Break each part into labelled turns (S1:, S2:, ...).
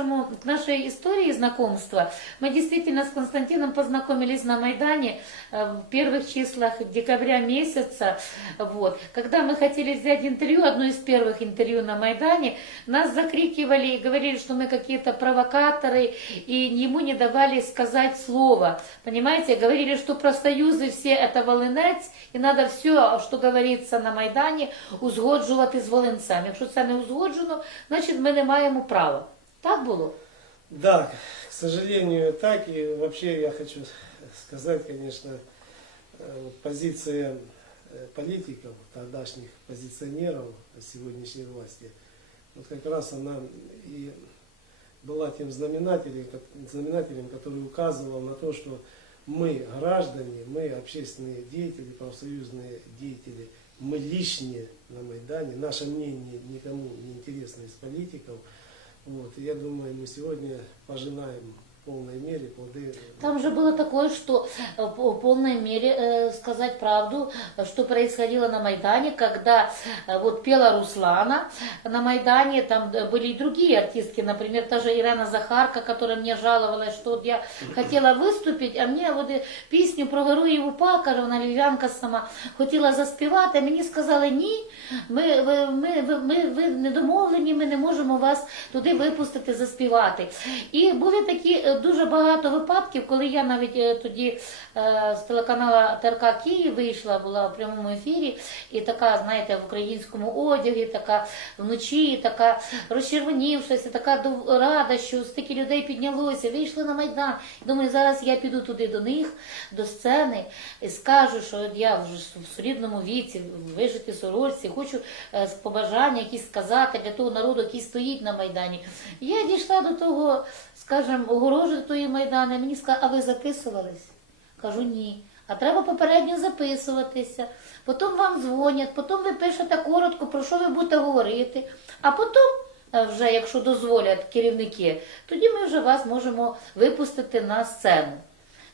S1: нашему, к нашей истории знакомства. Мы действительно с Константином познакомились на Майдане э, в первых числах декабря месяца. Вот. Когда мы хотели взять интервью, одно из первых интервью на Майдане, нас закрикивали и говорили, что мы какие-то провокаторы, и ему не давали сказать слово. Понимаете, говорили, что профсоюзы все это волинець, і треба все, що говориться на Майдані, узгоджувати з волинцями. Якщо це не узгоджено, значить ми не маємо права. Так було?
S2: Да, к сожалению, так. И вообще я хочу сказать, конечно, э, позиция э, политиков, тогдашних позиционеров сегодняшней власти, вот как раз она и была тем знаменателем, знаменателем, который указывал на то, что мы, граждане, мы, общественные деятели, профсоюзные деятели, мы лишние на Майдане, наше мнение никому не интересно из политиков. Вот, и я думаю, мы сегодня пожинаем в полной мере плоды.
S1: Там же было такое, что э, по- в полной мере э, сказать правду, э, что происходило на Майдане, когда э, вот пела Руслана на Майдане, там э, были и другие артистки, например, та же Ирена Захарка, которая мне жаловалась, что вот я хотела виступити, а мені от е, пісню про Героїв УПА, каже, вона львів'янка сама, хотіла заспівати, а мені сказали, ні, ми, ви, ми, ви, ми, ви не домовлені, ми не можемо вас туди випустити, заспівати. І були такі е, дуже багато випадків, коли я навіть е, тоді е, з телеканалу ТРК Київ вийшла, була в прямому ефірі, і така, знаєте, в українському одягі, така вночі, така розчервонівшася, така рада, що стільки людей піднялося, вийшли на Майдан. Думаю, зараз я піду туди до них, до сцени, і скажу, що я вже в солідному віці, в вижитій сорочці, хочу е, побажання якісь сказати для того народу, який стоїть на Майдані. Я дійшла до того, скажімо, огорожі тої Майдани, мені сказали, а ви записувались? Кажу, ні. А треба попередньо записуватися. Потім вам дзвонять, потім ви пишете коротко, про що ви будете говорити. А потім, е, вже, якщо дозволять керівники, тоді ми вже вас можемо випустити на сцену.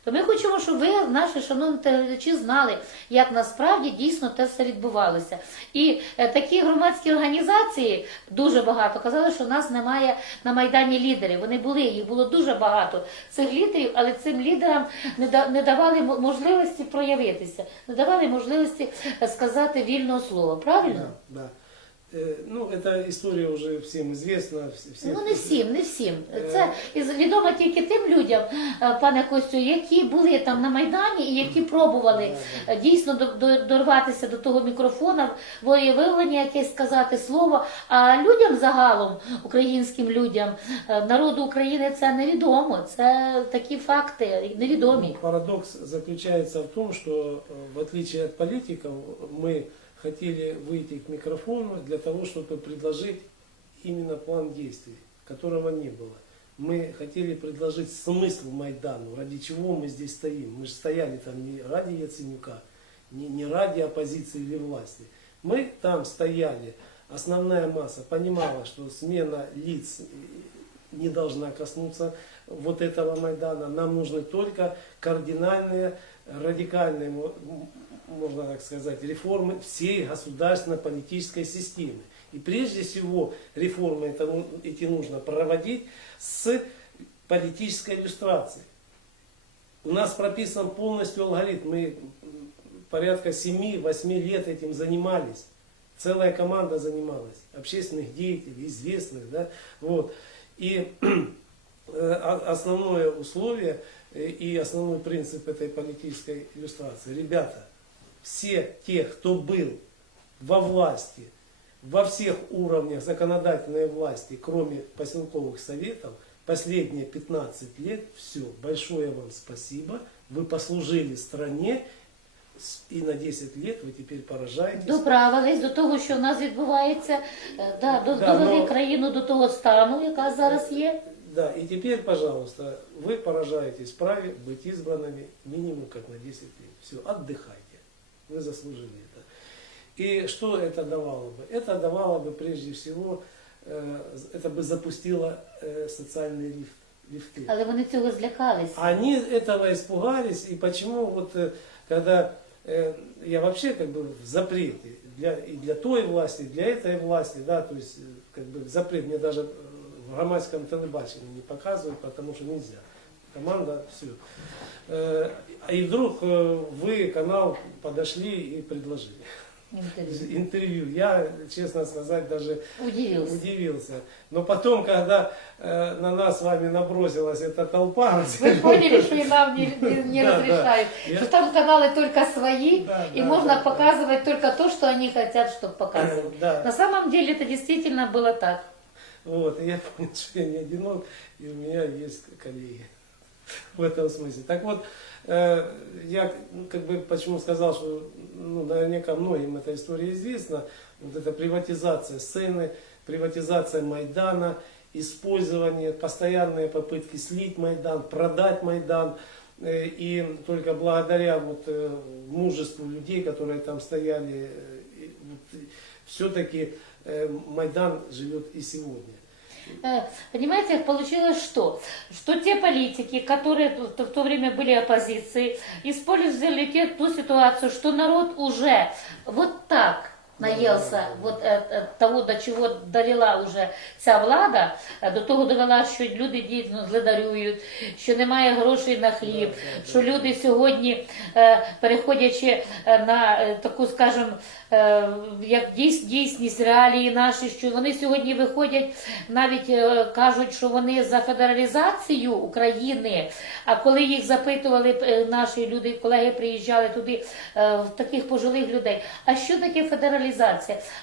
S1: То ми хочемо, щоб ви, наші шановні телеглядачі, знали, як насправді дійсно те все відбувалося. І е, такі громадські організації дуже багато казали, що в нас немає на Майдані лідерів. Вони були, їх було дуже багато цих лідерів, але цим лідерам не, да- не давали можливості проявитися, не давали можливості е, сказати вільного слова. Правильно?
S2: Да, да. Э, Ну, эта история уже всем известна. вс- все-
S1: Ну не всім, не всім. Це із- відомо тільки тим людям, е, пане Костю, які були там на Майдані і які пробували е, дійсно до- до- дорватися до того мікрофона, волевиявлення якесь сказати слово. А людям загалом, українським людям, е, народу України це невідомо. Це такі факти невідомі.
S2: Парадокс заключается в том, что э, в отличие от политиков, мы Хотели выйти к микрофону для того, чтобы предложить именно план действий, которого не было. Мы хотели предложить смысл Майдану, ради чего мы здесь стоим. Мы же стояли там не ради Яценюка, не, ради оппозиции или власти. Мы там стояли, основная масса понимала, что смена лиц не должна коснуться вот этого Майдана. Нам нужны только кардинальные, радикальные, можно так сказать, реформы всей государственно-политической системы. И прежде всего реформы это, ну- эти нужно проводить с политической иллюстрацией. У нас прописан полностью алгоритм. Мы порядка 7-8 лет этим занимались. Целая команда занималась. Общественных деятелей, известных. Да? Вот. И э, основное условие э, и основной принцип этой политической иллюстрации. Ребята, все те, кто был во власти, во всех уровнях законодательной власти, кроме поселковых советов, последние 15 лет, все, большое вам спасибо, вы послужили стране, с- и на 10 лет вы теперь поражаетесь.
S1: Доправились до того, що в нас відбувається, е, да, до-
S2: Да,
S1: довели
S2: но-
S1: країну до того стану, яка зараз є.
S2: Да, и теперь, пожалуйста, вы поражаетесь праве быть избранными минимум как на 10 лет. Все, отдыхайте. Вы заслужили это. И что это давало бы? Это давало бы прежде всего, э, это бы запустило э, социальный лифт, лифты.
S1: Але вони цього злякалися.
S2: Они этого испугались, и почему вот э, когда я вообще как бы в запрете для, и для той власти, и для этой власти, да, то есть как бы запрет, мне даже в громадском телебачении не показывают, потому что нельзя. Команда, все. И вдруг э, вы, канал, подошли и предложили
S1: Интервью.
S2: интервью. Я, честно сказать, даже
S1: Удивился.
S2: удивился. Но потом, когда э, на нас с вами набросилась эта толпа,
S1: Вы поняли, что и нам не, не- не
S2: Да, да.
S1: разрешают.
S2: Я-
S1: Что там каналы только свои,
S2: Да,
S1: и
S2: да,
S1: можно
S2: да, да.
S1: показывать только то, что они хотят, чтобы показывали.
S2: Да.
S1: На самом деле это действительно было так.
S2: Вот, и я понял, что я не одинок, и у меня есть коллеги в этом смысле. Так вот, э, я ну, как бы почему сказал, что ну, наверняка многим эта история известна, вот эта приватизация сцены, приватизация Майдана, использование, постоянные попытки слить Майдан, продать Майдан, Э, и только благодаря вот э, мужеству людей, которые там стояли, все-таки Майдан живет и сегодня.
S1: Э, Понимаете, получилось что? Что те политики, которые в то, время были оппозицией, использовали ту ситуацию, что народ уже вот так наелся вот е, е, того, до чого довела вже ця влада, е, до того довела, що люди дійсно злидарюють, що немає грошей на хліб, що люди сьогодні, е, переходячи е, на е, таку, скажімо, як дійсність реалії наші, що вони сьогодні виходять, навіть кажуть, що вони за федералізацію України. А коли їх запитували наші люди, колеги приїжджали туди, в таких пожилих людей, а що таке федералізація?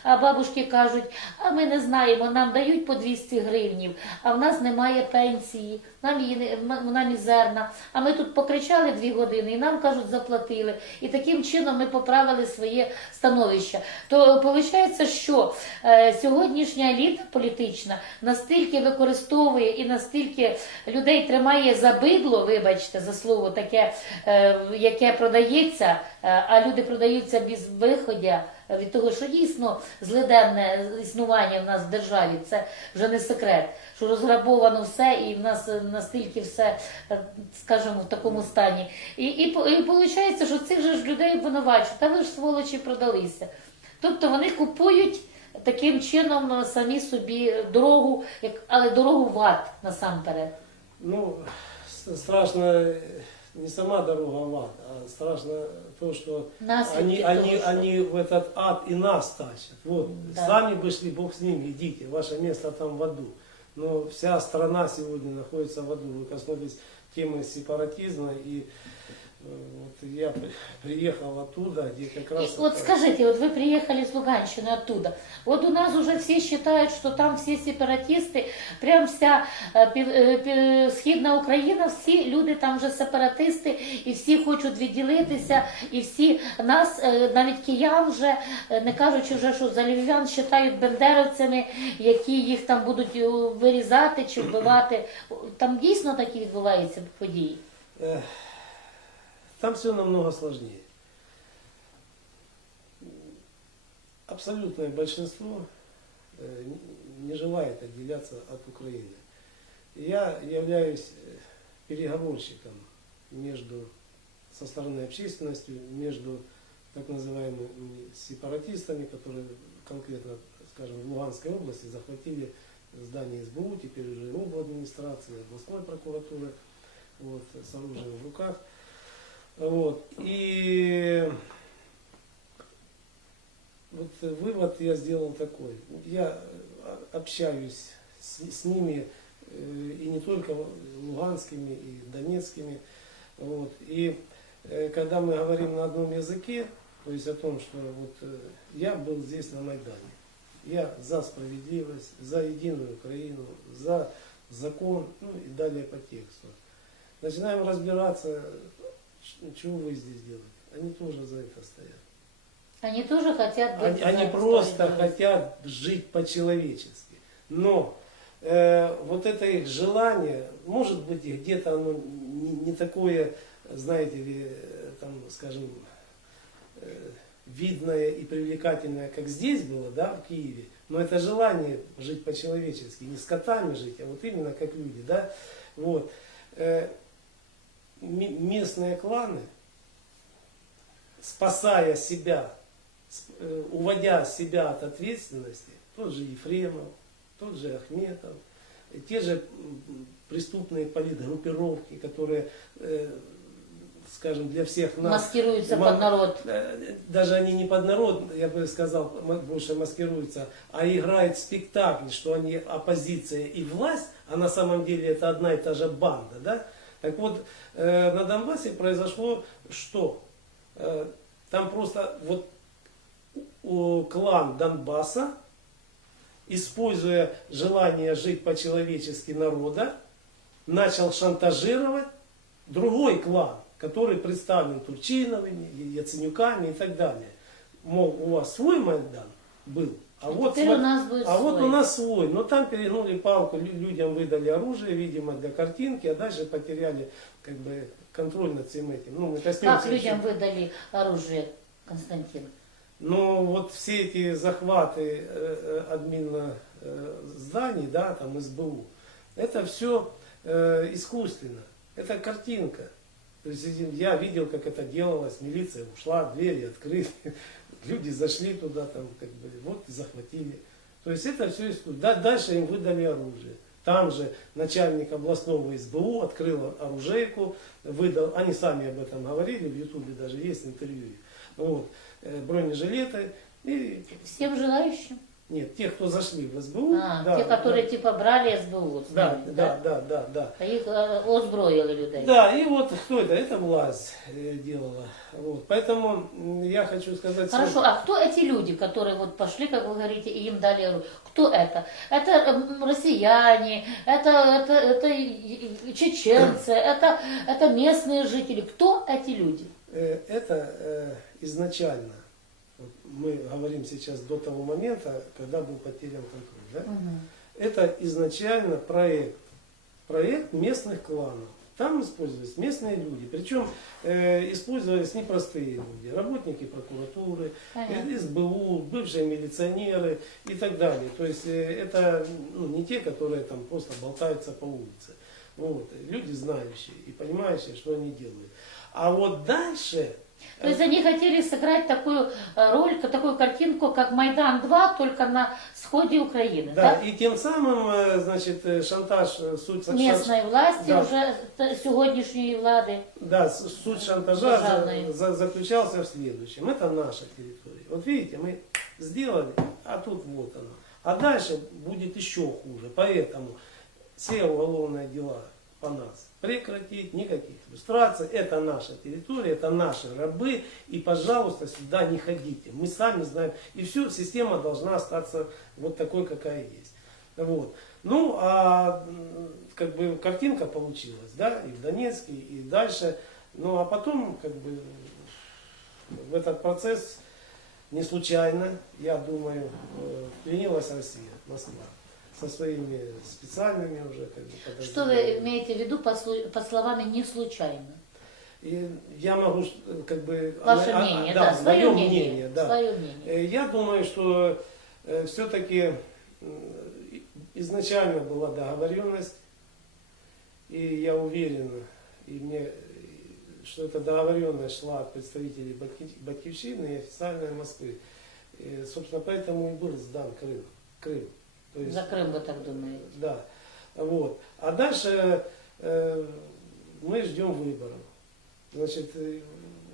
S1: А бабушки кажуть, а ми не знаємо, нам дають по 200 гривнів, а в нас немає пенсії, нам її вона мізерна. А ми тут покричали дві години і нам кажуть, заплатили. І таким чином ми поправили своє становище. То виходить, що е, сьогоднішня еліта політична настільки використовує і настільки людей тримає за бидло, вибачте за слово таке, е, яке продається, е, а люди продаються без виходя. Від того, що дійсно злиденне існування в нас в державі, це вже не секрет, що розграбовано все, і в нас настільки все, е, скажімо, в такому стані. І, і, і виходить, що цих же ж людей обвинувачують, та ви ж сволочі продалися. Тобто вони купують таким чином е, самі собі дорогу, як, але дорогу в ад насамперед.
S2: Ну, страшно не сама дорога в ад, а страшно то, что
S1: Наслідки
S2: они, они,
S1: що-
S2: они в этот ад и нас тащат. Вот,
S1: Да.
S2: сами бы шли, Бог с ними, идите, ваше место там в аду. Но вся страна сегодня находится в аду. Вы коснулись темы сепаратизма, и вот я при- приехал оттуда, где как
S1: И
S2: раз...
S1: вот
S2: это-
S1: скажите, вот вы приехали с Луганщины оттуда. Вот у нас уже все считают, что там все сепаратисты, прям вся е, пів- е, пі- східна Україна, всі люди там вже сепаратисти, і всі хочуть відділитися, і всі нас, е, навіть киян вже, е, не кажучи вже, що за львів'ян вважають бендеровцями, які їх там будуть е, вирізати чи вбивати. Там дійсно такі відбуваються події.
S2: Там все намного сложнее. Абсолютное большинство э, не- желает отделяться от Украины. Я являюсь э, переговорщиком между, со стороны общественности, между так называемыми сепаратистами, которые конкретно, скажем, в Луганской области захватили здание СБУ, теперь уже ОБЛ администрации, областной прокуратуры, вот, с оружием в руках. Вот. И вот вывод я сделал такой. Я общаюсь с, с ними э, и не только луганскими, и донецкими. Вот. И э, когда мы говорим на одном языке, то есть о том, что вот э, я был здесь на Майдане. Я за справедливость, за единую Украину, за закон, ну и далее по тексту. Начинаем разбираться, чего вы здесь делаете. Они тоже за это стоят.
S1: Они тоже хотят быть
S2: Они, они просто хотят жить по-человечески. Но э, вот это их желание, может быть, где-то оно не, не такое, знаете ли, там, скажем, э, видное и привлекательное, как здесь было, да, в Киеве. Но это желание жить по-человечески, не с котами жить, а вот именно как люди, да. Вот. Э, местные кланы, спасая себя, э, уводя себя от ответственности, тот же Ефремов, тот же Ахметов, те же преступные политгруппировки, которые, э, скажем, для всех нас...
S1: Маскируются
S2: ма-
S1: под народ.
S2: э, Даже они не под народ, я бы сказал, больше маскируются, а играют спектакль, что они оппозиция и власть, а на самом деле это одна и та же банда, да? Так вот, э, на Донбассе произошло что? Э, там просто вот клан Донбасса, используя желание жить по-человечески народа, начал шантажировать другой клан, который представлен Турчиновыми, Яценюками и так далее. Мол, у вас свой Майдан был, а, вот,
S1: теперь у нас будет
S2: а вот у нас свой. Но там перегнули палку, лю- людям выдали оружие, видимо, для картинки, а дальше потеряли как бы контроль над всем этим. Ну, мы
S1: Как людям
S2: еще.
S1: выдали оружие, Константин?
S2: Но вот все эти захваты э, э, админа э, зданий, да, там СБУ, это все искусственно. Это картинка. То есть я видел, как это делалось, милиция ушла, двери открыли, люди зашли туда, там, как бы, вот и захватили. То есть это все искусство. Да, дальше им выдали оружие. Там же начальник областного СБУ открыл оружейку, выдал, они сами об этом говорили, в Ютубе даже есть интервью. Вот, э, бронежилеты и
S1: Всем желающим?
S2: Нет, тех, кто зашли в СБУ,
S1: А,
S2: да,
S1: те, которые
S2: да,
S1: типа брали СБУ.
S2: да,
S1: ними,
S2: да, да, да, да.
S1: А їх е, озброїли людей.
S2: Да, и вот кто это? Это власть э, делала. Вот. Поэтому я хочу сказать...
S1: Хорошо,
S2: что-
S1: а кто эти люди, которые вот пошли, как вы говорите, и им дали оружие? Кто это? Это м, россияне, это, это, это чеченцы, это, это местные жители. Кто эти люди?
S2: Э, Это э, изначально, мы говорим сейчас до того момента, когда был потерян контроль. Да? Это изначально проект, проект местных кланов. Там использовались местные люди, причем э, использовались непростые люди, работники прокуратуры,
S1: Понятно.
S2: СБУ, бывшие милиционеры и так далее. То есть э, это ну, не те, которые там просто болтаются по улице. Вот. Люди знающие и понимающие, что они делают. А вот дальше...
S1: То есть они хотели сыграть такую э, роль, такую картинку, как Майдан-2, только на сходе Украины.
S2: Да,
S1: да?
S2: и тем самым, э, значит, э, шантаж, э, суть
S1: Местної власті,
S2: Да.
S1: вже т- сьогоднішньої влади.
S2: Да, с- суть шантажа
S1: Державной.
S2: за- за- заключался в следующем. Это наша территория. Вот видите, мы сделали, а тут вот оно. А дальше будет еще хуже. Поэтому все уголовные дела по нас прекратить, никаких иллюстраций. Это наша территория, это наши рабы. И, пожалуйста, сюда не ходите. Мы сами знаем. И все, система должна остаться вот такой, какая есть. Вот. Ну, а как бы картинка получилась, да, и в Донецке, и дальше. Ну, а потом, как бы, в этот процесс не случайно, я думаю, э, вклинилась Россия, Москва, со своими специальными уже, как бы,
S1: Что вы имеете в виду по, по словами не случайно?
S2: И я могу, э, как бы...
S1: Ваше
S2: а- а-
S1: мнение,
S2: да,
S1: да, свое мнение.
S2: мнение, да.
S1: Свое мнение.
S2: Э, Я думаю, что все-таки изначально была договоренность, и я уверен, и мне, э, что эта договоренность шла от представителей Батьковщины и официальной Москвы. И, собственно, поэтому и был сдан Крым. Крым. То есть,
S1: За Крым вы так думаете?
S2: да. Вот. А дальше э, мы ждем выборов. Значит, э,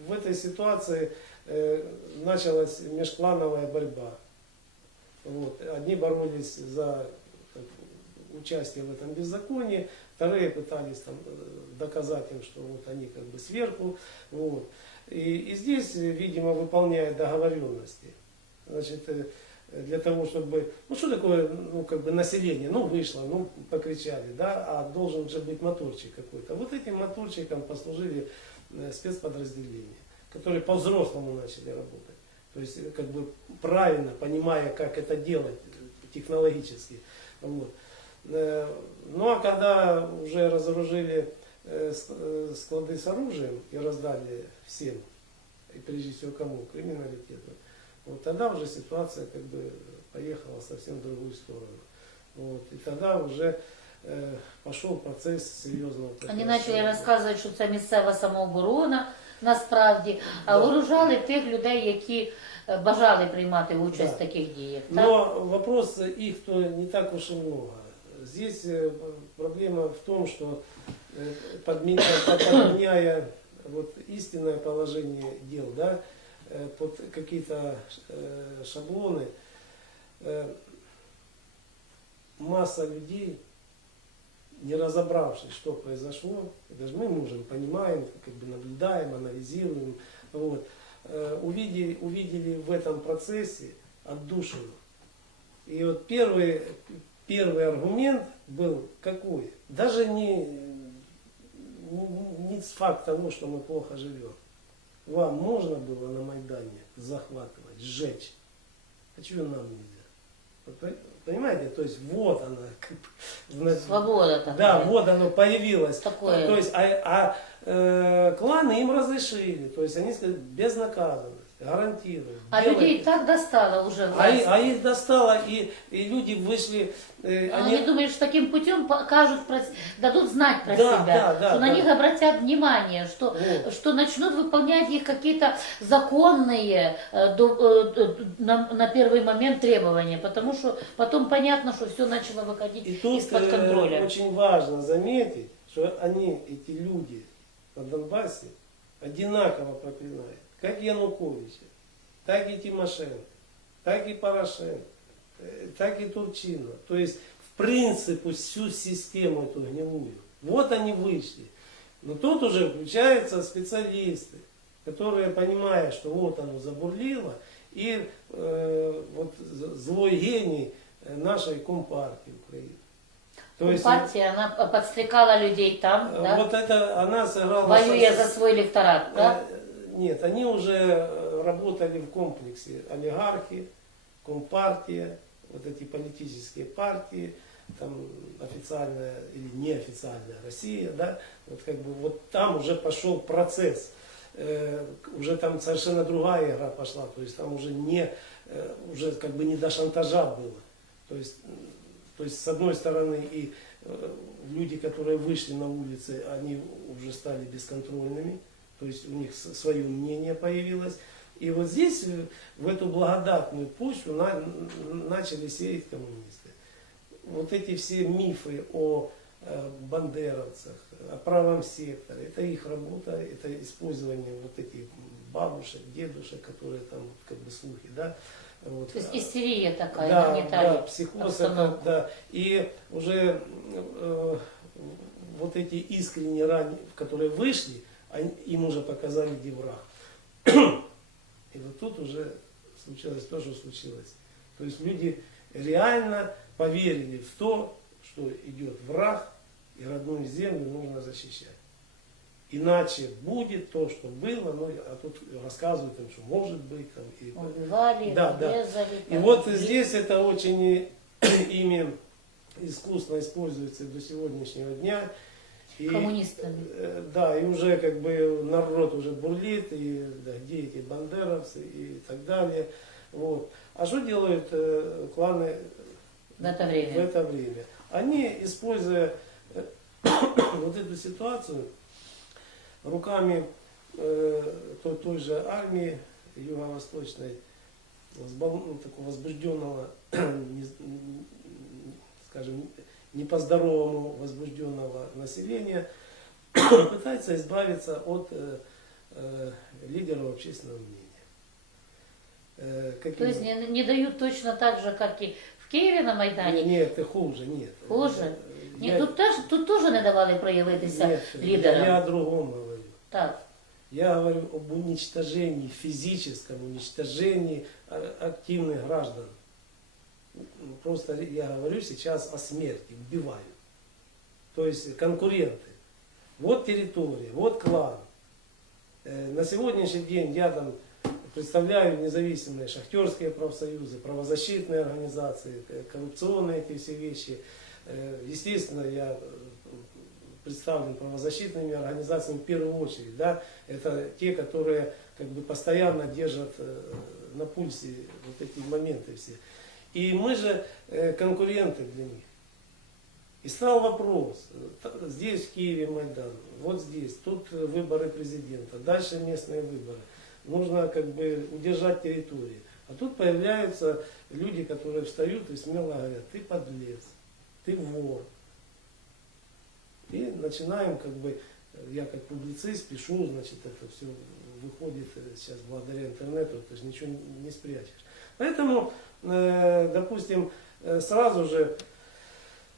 S2: в этой ситуации э, началась межклановая борьба. Вот. Одни боролись за так, участие в этом беззаконии, вторые пытались там, э, доказать им, что вот они как бы сверху. Вот. И, и здесь, видимо, выполняя договоренности. Значит, э, для того, чтобы, ну что такое, ну как бы население, ну вышло, ну покричали, да, а должен же быть моторчик какой-то. Вот этим моторчиком послужили э, спецподразделения, которые по-взрослому начали работать. То есть, э, как бы правильно, понимая, как это делать э, технологически. Вот. Ну а когда уже разоружили склады с оружием и раздали всем, и прежде всего кому, криминалитету, вот тогда уже ситуация как бы поехала совсем в другую сторону. Вот. И тогда уже э, пошел процесс серьезного
S1: Вони
S2: прекращения.
S1: почали розказувати, що це місцева самооборона насправді, а
S2: Да.
S1: вооружали тих людей, які е, бажали приймати участь
S2: Да.
S1: в таких діях. Так?
S2: Но вопрос их то не так уж и много. здесь э, проблема в том, что э, подменя- подменяя вот истинное положение дел, да, э, под какие-то э, шаблоны, э, масса людей, не разобравшись, что произошло, даже мы можем, понимаем, как бы наблюдаем, анализируем, вот, э, увидели, увидели в этом процессе отдушину. И вот первый, первый аргумент был какой? Даже не, не, не факт того, что мы плохо живем. Вам можно было на Майдане захватывать, сжечь. А чего нам нельзя? Вот Понимаете, то есть вот она. как
S1: Свобода такая.
S2: да, вот оно появилось.
S1: Такое.
S2: То есть, а, а, э, кланы им разрешили, то есть они сказали, безнаказанность, гарантируем.
S1: А
S2: Делайте.
S1: людей так достало уже
S2: а,
S1: власть.
S2: и- а их достало, и, и люди вышли, э,
S1: Они, думают, что таким путем покажут, про, с- дадут знать про
S2: Да,
S1: себя,
S2: да, да,
S1: что на
S2: да.
S1: них обратят внимание, что,
S2: Вот.
S1: что начнут выполнять их какие-то законные э, до- э, д- на, на первый момент требования, потому что потом понятно, что все начало выходить
S2: И тут
S1: из-под
S2: э,
S1: контроля.
S2: очень важно заметить, что они, эти люди на Донбассе, одинаково проклинают, как Януковича, так и Тимошенко, так и Порошенко, э, так и Турчинова. То есть, в принципе, всю систему эту гнилую. Вот они вышли. Но тут уже включаются специалисты, которые понимают, что вот оно забурлило, и э, вот злой гений э, нашей Компартии Украины. То есть,
S1: Партия, она подстрекала людей там,
S2: э,
S1: да,
S2: вот это она сыграла...
S1: воюя
S2: со-
S1: за свой электорат, да?
S2: Нет, они уже э, работали в комплексе. Олигархи, компартия, вот эти политические партии, там официальная или неофициальная Россия, да, вот как бы вот там уже пошел процесс, Э, уже там совершенно другая игра пошла, то есть там уже не, э, уже как бы не до шантажа было, то есть, то есть с одной стороны и э, люди, которые вышли на улицы, они уже стали бесконтрольными, то есть у них свое мнение появилось. И вот здесь, э, в эту благодатную почву, на- начали сеять коммунисты. Вот эти все мифы о э, бандеровцах, о правом секторе, это их работа, это использование вот этих бабушек, дедушек, которые там как бы слухи, да. Вот.
S1: То есть истерия такая,
S2: Да,
S1: нагнетали
S2: да, психоз это, да. И уже э, вот эти искренние рани, которые вышли, им уже показали, где враг. И вот тут уже случилось то, что случилось. То есть люди реально поверили в то, что идет враг, и родную землю нужно защищать. Иначе будет то, что было, ну, а тут рассказывают им, что может быть. Там, и,
S1: Убивали,
S2: Да, да.
S1: резали.
S2: и вот
S1: и-
S2: здесь это очень ими искусно используется до сегодняшнего дня. И,
S1: Коммунистами.
S2: э, Да, и уже как бы народ уже бурлит, и да, где эти бандеровцы и так далее. Вот. А что делают э, кланы
S1: В это
S2: в
S1: время.
S2: это время? Они, используя э, вот эту ситуацию, руками э, той, той же армии юго-восточной, такого возбужденного, не скажем, не по-здоровому возбужденного населения, пытается избавиться от э, э, лидеров общественного мнения. Э,
S1: То
S2: каким-
S1: есть не, не дают точно так же, как и в Києві на Майдані.
S2: Нет, и хуже, нет.
S1: Хуже?
S2: Э,
S1: Ні,
S2: я-
S1: тут теж тут теж не давали проявитися
S2: нет,
S1: лідерам.
S2: Я о другом говорю.
S1: Так.
S2: Я говорю об уничтожении, физическом уничтожении а, активных граждан. Ну, Просто я говорю сейчас о смерти, убивают. То есть конкуренты. Вот территория, вот клан. Э, На сегодняшний день я там представляю независимые шахтерские профсоюзы, правозащитные организации, э, коррупционные эти все вещи. Э, Естественно, я представлен правозащитными организациями в первую очередь. Да? Это те, которые как бы постоянно держат на пульсе вот эти моменты все. И мы же э, конкуренты для них. И стал вопрос, здесь в Киеве Майдан, вот здесь, тут э, выборы президента, дальше местные выборы. Нужно как бы удержать территорию. А тут появляются люди, которые встают и смело говорят, ты подлец, ты вор. И начинаем, как бы, э, я как публицист пишу, значит, это все выходит сейчас благодаря интернету, ты же ничего не спрячешь. Поэтому, э, допустим, э, сразу же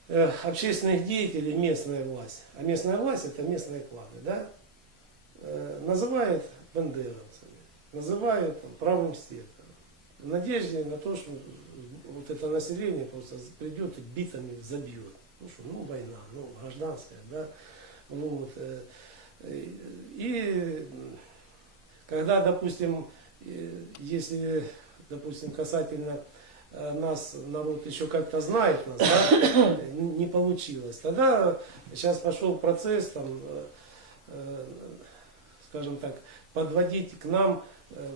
S2: э, общественных деятелей местная власть, а местная власть это местные кланы, да, называют бандеровцами, называют там, правым сектором, в надежде на то, что вот это население просто придет и битами забьет. Ну что, ну война, ну гражданская, да, вот. э, э, И когда, допустим, если, допустим, касательно э, нас народ еще как-то знает нас, да, не получилось. Тогда сейчас пошел процесс, там, э, э, скажем так, подводить к нам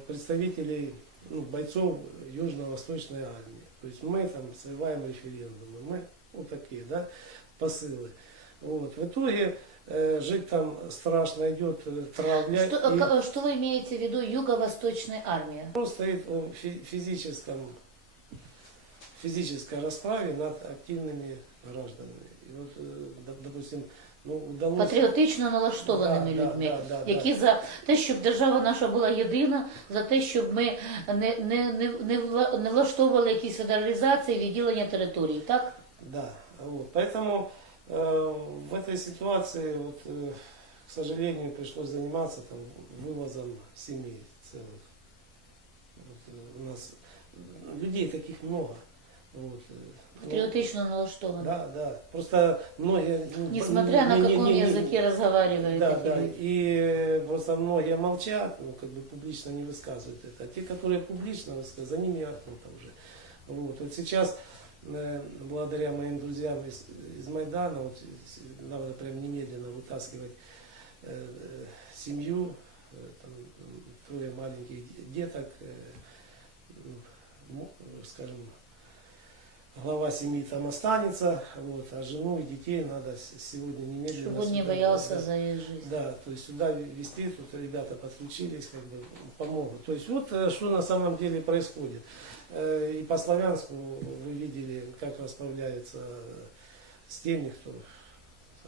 S2: представителей ну, бойцов Южно-Восточной армии. То есть мы там срываем референдумы, мы вот такие, да, посылы. Вот. В итоге жить там страшно идет э, травля.
S1: Что,
S2: и-
S1: к- что вы имеете в виду Юго-Восточная армия?
S2: Вопрос стоит о фи- физическом, физической расправе над активными гражданами. І от, е, доп- допустим, ну, удалось...
S1: Патріотично налаштованими
S2: Да, да,
S1: людьми,
S2: да, да,
S1: які за те, щоб держава наша була єдина, за те, щоб ми не, не, не, не, вла- не влаштовували якісь федералізації, відділення територій, так?
S2: Да, вот. Поэтому э, в этой ситуации, вот, э, к сожалению, пришлось заниматься там, вывозом семей целых. Вот, э, у нас людей таких много. Вот, э, ну,
S1: Патріотично налаштовані.
S2: да, да. Просто многие... ну,
S1: Несмотря на
S2: не- не-
S1: каком
S2: не- не-
S1: языке разговаривают
S2: Да, да.
S1: люди.
S2: И просто многие молчат, ну, как бы публично не высказывают это. А те, которые публично высказывают, за ними охота уже. Вот, вот сейчас, э, благодаря моим друзьям из, из Майдана, вот, надо прям немедленно вытаскивать э, э, семью, э, там, трое маленьких деток, э, ну, скажем, глава семьи там останется, вот, а жену и детей надо сегодня немедленно...
S1: Чтобы он не боялся
S2: да,
S1: за их жизнь.
S2: да, то есть сюда вести, тут ребята подключились, как бы помогут. То есть вот э, что на самом деле происходит. Э, И по славянску вы видели, как расправляется с теми, кто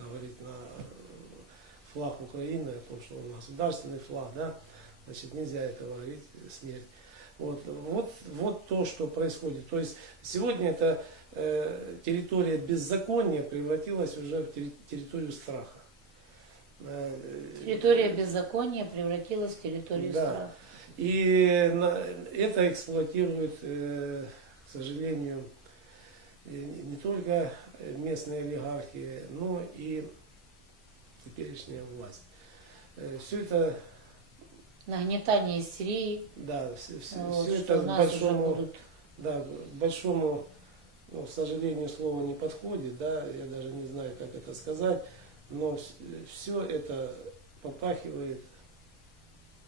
S2: говорит на флаг Украины, о том, что он государственный флаг, да, значит нельзя это говорить, смерть. Вот, вот, вот то, что происходит. То есть сегодня эта э, территория беззакония превратилась уже в терри- территорию страха. Э,
S1: Территория беззакония превратилась в территорию
S2: Да.
S1: страха.
S2: И это эксплуатирует, э, к сожалению, э, не только местные олигархи, но и теперешняя власть. Все это,
S1: Нагнетание истерии,
S2: да, все,
S1: вот,
S2: это
S1: что
S2: к большому,
S1: будут.
S2: да, к большому, ну, к сожалению, слово не подходит, да, я даже не знаю, как это сказать, но все это попахивает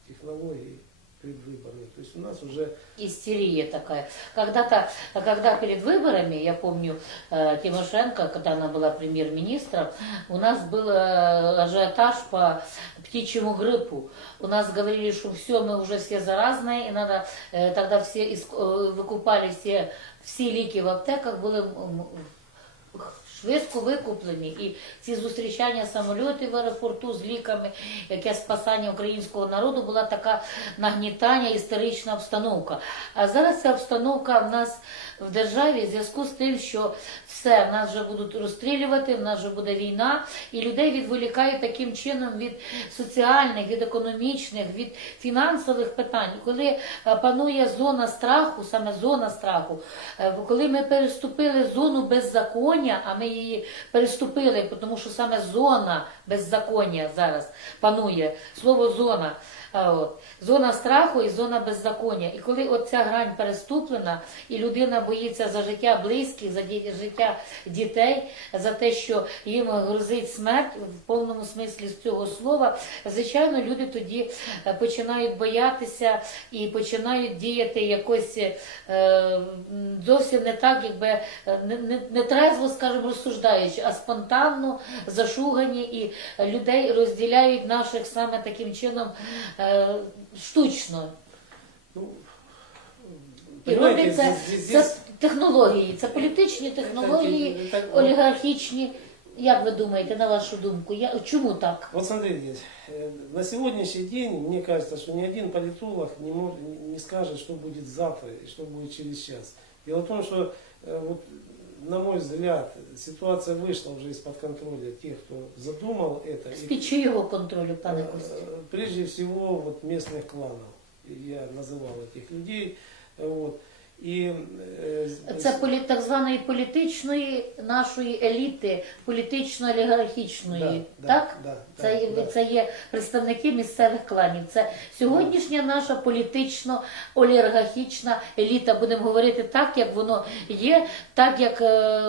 S2: технологией предвыборной. То есть у нас уже
S1: истерия такая. Когда-то, когда перед выборами, я помню, э, Тимошенко, когда она была премьер-министром, у нас был э, ажиотаж по птичьему гриппу. У нас говорили, что все, мы уже все заразные, и надо, э, тогда все выкупали все, всі ліки в аптеках, м, швидко викуплені. І ці зустрічання самольотів в аеропорту з ліками, яке спасання українського народу, була така нагнітання, істерична обстановка. А зараз ця обстановка в нас в державі в зв'язку з тим, що все, в нас вже будуть розстрілювати, в нас вже буде війна, і людей відволікають таким чином від соціальних, від економічних, від фінансових питань. Коли е, панує зона страху, саме зона страху, е, коли ми переступили зону беззаконня, а ми її переступили, тому що саме зона беззаконня зараз панує, слово зона. От. Зона страху і зона беззаконня. І коли оця грань переступлена, і людина боїться за життя близьких, за життя дітей, за те, що їм грозить смерть в повному смислі з цього слова, звичайно, люди тоді е, починають боятися і починають діяти якось е, зовсім не так, якби е, не, не, трезво, скажімо, розсуждаючи, а спонтанно зашугані і людей розділяють наших саме таким чином е, штучно.
S2: Ну,
S1: І
S2: понимаете,
S1: робиться
S2: здесь-
S1: це
S2: здесь-
S1: технології. Це політичні технології,
S2: Так, так,
S1: олігархічні. Як ви думаєте, на вашу думку? Я, чому так?
S2: Вот смотрите, э, на сегодняшний день, мне кажется, что ни один политолог не, мож- не скажет, что будет завтра и что будет через час. Дело в том, что, э, вот, на мой взгляд, ситуация вышла уже из-под контроля тех, кто задумал это.
S1: З
S2: И,
S1: під чийого контролю, пане
S2: э,
S1: Костя?
S2: Прежде всего, вот местных кланов. Я называл этих людей. Вот. И, э,
S1: Це полі, так званої політичної нашої еліти, політично-олігархічної,
S2: Да,
S1: так?
S2: да,
S1: це,
S2: да.
S1: це є представники місцевих кланів. Це сьогоднішня наша політично-олігархічна еліта. Будемо говорити так, як воно є, так як е,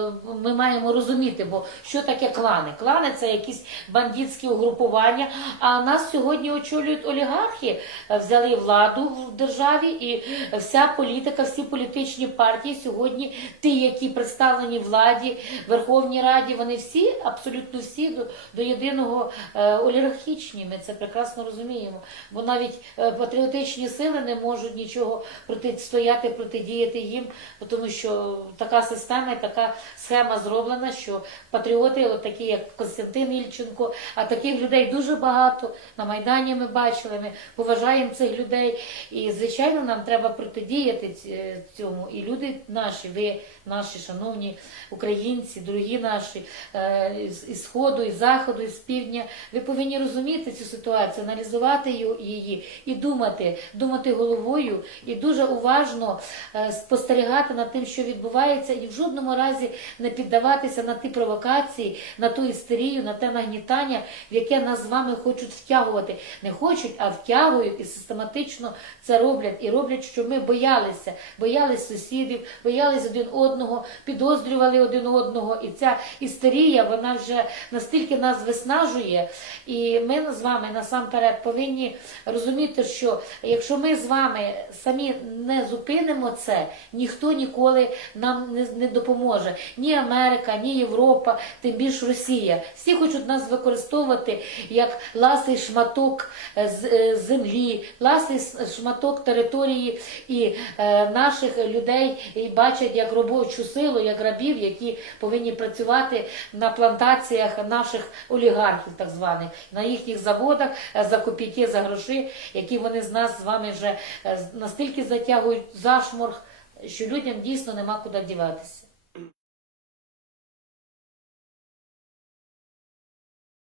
S1: ми маємо розуміти. Бо що таке клани? Клани це якісь бандитські угрупування. А нас сьогодні очолюють олігархи, е, взяли владу в державі, і вся політика, всі політичні партії сьогодні, ті, які представлені владі, Верховній Раді, вони всі, абсолютно всі до, до єдиного е, олігархічні. Ми це прекрасно розуміємо. Бо навіть е, патріотичні сили не можуть нічого протистояти, протидіяти їм, тому що така система, така схема зроблена, що патріоти, от такі як Константин Ільченко, а таких людей дуже багато. На Майдані ми бачили, ми поважаємо цих людей. І, звичайно, нам треба протидіяти цьому. І люди наші, ви, наші шановні українці, дорогі наші е, із, сходу, із заходу, із півдня, ви повинні розуміти цю ситуацію, аналізувати її і думати, думати головою, і дуже уважно е, спостерігати над тим, що відбувається, і в жодному разі не піддаватися на ті провокації, на ту істерію, на те нагнітання, в яке нас з вами хочуть втягувати. Не хочуть, а втягують і систематично це роблять. І роблять, що ми боялися, боялись сусідів, боялись один одного, підозрювали один одного. І ця істерія, вона вже настільки нас виснажує. І ми з вами насамперед повинні розуміти, що якщо ми з вами самі не зупинимо це, ніхто ніколи нам не, не допоможе. Ні Америка, ні Європа, тим більш Росія. Всі хочуть нас використовувати як ласий шматок е, е, землі, ласий шматок території і е, наших людей і бачать як робочу силу, як рабів, які повинні працювати на плантаціях наших олігархів, так званих, на їхніх заводах е, за копійки, за гроші, які вони з нас з вами вже е, настільки затягують зашморг, що людям дійсно нема куди діватися.